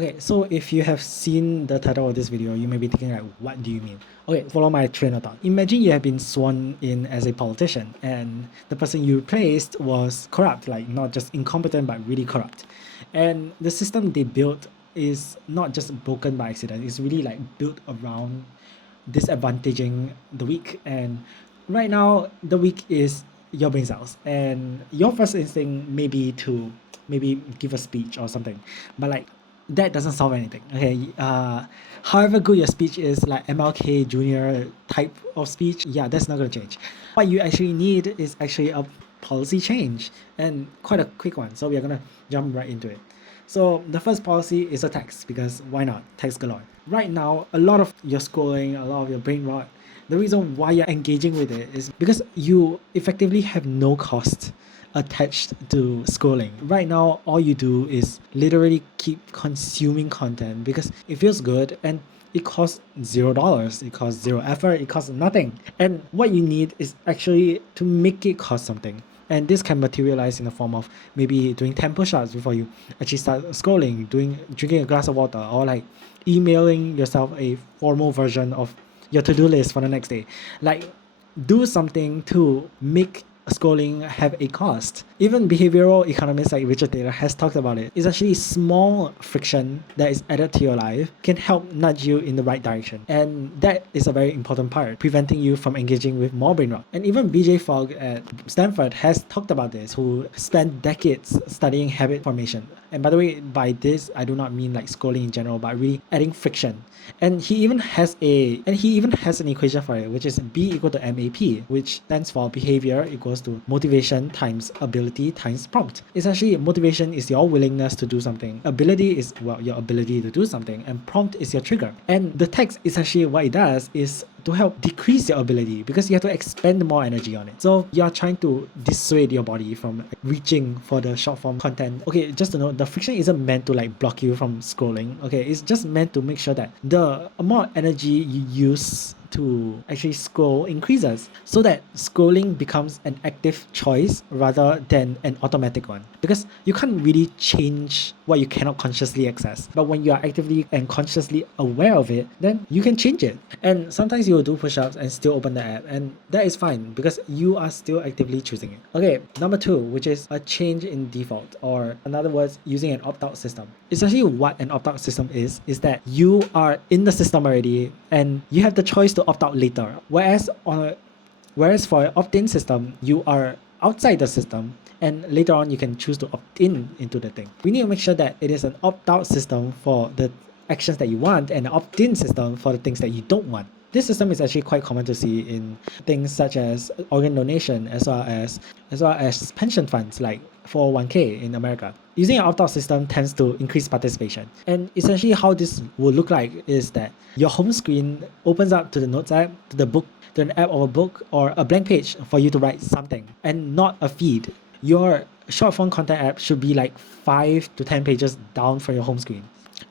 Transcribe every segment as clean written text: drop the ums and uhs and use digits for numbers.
Okay, so if you have seen the title of this video, you may be thinking like, what do you mean? Okay, follow my train of thought. Imagine you have been sworn in as a politician and the person you replaced was corrupt, like not just incompetent, but really corrupt. And the system they built is not just broken by accident, it's really like built around disadvantaging the weak. And right now, the weak is your brain cells. And your first instinct may be to maybe give a speech or something. But like that doesn't solve anything. Okay. However good your speech is, like MLK Jr. type of speech, yeah, that's not gonna change. What you actually need is actually a policy change, and quite a quick one. So we are gonna jump right into it. So the first policy is a tax, because why not? Tax galore. Right now, a lot of your schooling, a lot of your brain rot, the reason why you're engaging with it is because you effectively have no cost attached to schooling. Right now, all you do is literally keep consuming content because it feels good and it costs $0. It costs zero effort. It costs nothing. And what you need is actually to make it cost something. And this can materialize in the form of maybe doing 10 push-ups before you actually start scrolling, drinking a glass of water, or like emailing yourself a formal version of your to-do list for the next day. Like, do something to make scrolling have a cost. Even behavioral economists like Richard Taylor has talked about it. It's actually small friction that is added to your life can help nudge you in the right direction. And that is a very important part, preventing you from engaging with more brain rot. And even BJ Fogg at Stanford has talked about this, who spent decades studying habit formation. And by the way, by this, I do not mean like scrolling in general, but really adding friction. And he even has an equation for it, which is B equal to MAP, which stands for behavior equals to motivation times ability times prompt. Essentially, motivation is your willingness to do something. Ability is, well, your ability to do something, and prompt is your trigger. And the text, essentially what it does is to help decrease your ability because you have to expend more energy on it. So you're trying to dissuade your body from reaching for the short form content. Okay, just to note, the friction isn't meant to like block you from scrolling. Okay, it's just meant to make sure that the amount of energy you use to actually scroll increases, so that scrolling becomes an active choice rather than an automatic one, because you can't really change what you cannot consciously access. But when you are actively and consciously aware of it, then you can change it. And sometimes you will do push-ups and still open the app, and that is fine because you are still actively choosing it. Okay, number 2, which is a change in default, or in other words, using an opt-out system. Essentially what an opt-out system is that you are in the system already and you have the choice to opt out later. Whereas for an opt-in system, you are outside the system and later on you can choose to opt in into the thing. We need to make sure that it is an opt-out system for the actions that you want and an opt-in system for the things that you don't want. This system is actually quite common to see in things such as organ donation, as well as pension funds like 401k in America. Using an opt-out system tends to increase participation. And essentially how this will look like is that your home screen opens up to the Notes app, to an app of a book, or a blank page for you to write something, and not a feed. Your short form content app should be like 5 to 10 pages down from your home screen.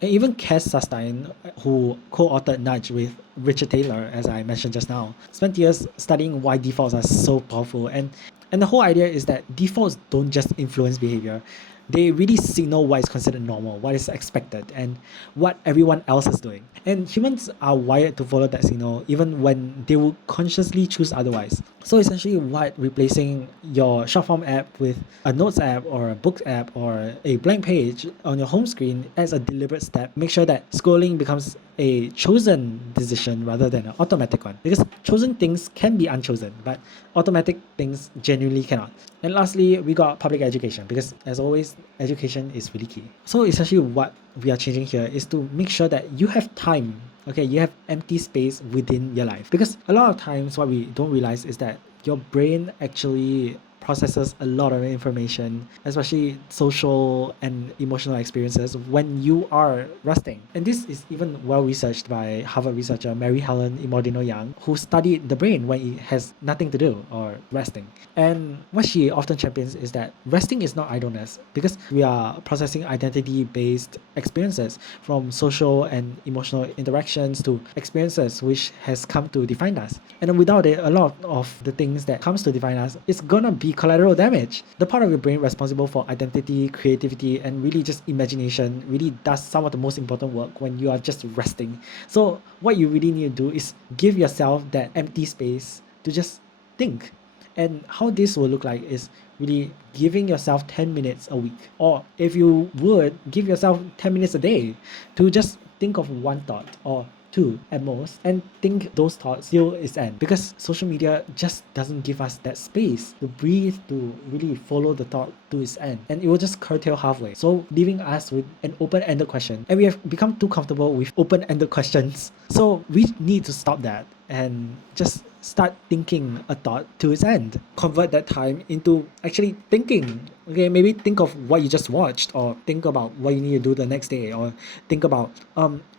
And even Cass Sustain, who co-authored Nudge with Richard Taylor, as I mentioned just now, spent years studying why defaults are so powerful. And the whole idea is that defaults don't just influence behavior. They really signal what is considered normal, what is expected, and what everyone else is doing. And humans are wired to follow that signal even when they will consciously choose otherwise. So essentially what replacing your short form app with a notes app or a book app or a blank page on your home screen as a deliberate step, make sure that scrolling becomes a chosen decision rather than an automatic one. Because chosen things can be unchosen, but automatic things genuinely cannot. And lastly, we got public education, because as always, education is really key. So essentially what we are changing here is to make sure that you have time. Okay, you have empty space within your life, because a lot of times what we don't realize is that your brain actually processes a lot of information, especially social and emotional experiences, when you are resting. And this is even well researched by Harvard researcher Mary Helen Imordino-Young, who studied the brain when it has nothing to do or resting. And what she often champions is that resting is not idleness, because we are processing identity-based experiences, from social and emotional interactions to experiences which has come to define us. And without it, a lot of the things that comes to define us is gonna be be collateral damage. The part of your brain responsible for identity, creativity, and really just imagination really does some of the most important work when you are just resting. So what you really need to do is give yourself that empty space to just think. And how this will look like is really giving yourself 10 minutes a week. Or if you would, give yourself 10 minutes a day to just think of one thought or two at most, and think those thoughts till its end, because social media just doesn't give us that space to breathe, to really follow the thought to its end, and it will just curtail halfway, so leaving us with an open-ended question. And we have become too comfortable with open-ended questions, so we need to stop that and just start thinking a thought to its end. Convert that time into actually thinking. Okay, maybe think of what you just watched, or think about what you need to do the next day, or think about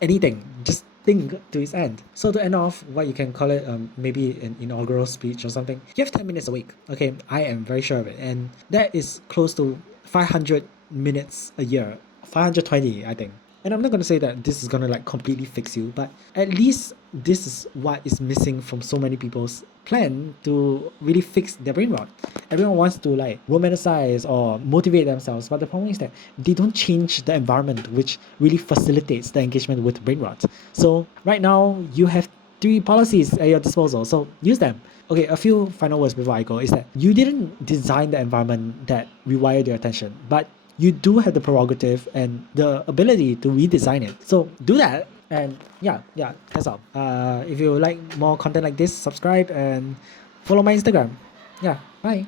anything. Just think to its end. So to end off, what you can call it, maybe an inaugural speech or something. You have 10 minutes a week. Okay, I am very sure of it, and that is close to 500 minutes a year. 520, I think. And I'm not going to say that this is going to like completely fix you, but at least this is what is missing from so many people's plan to really fix their brain rot. Everyone wants to like romanticize or motivate themselves, but the problem is that they don't change the environment which really facilitates the engagement with brain rot. So right now you have 3 policies at your disposal, so use them. Okay, a few final words before I go is that you didn't design the environment that rewired your attention, but you do have the prerogative and the ability to redesign it. So do that. And yeah, that's all. If you like more content like this, subscribe and follow my Instagram. Yeah, bye.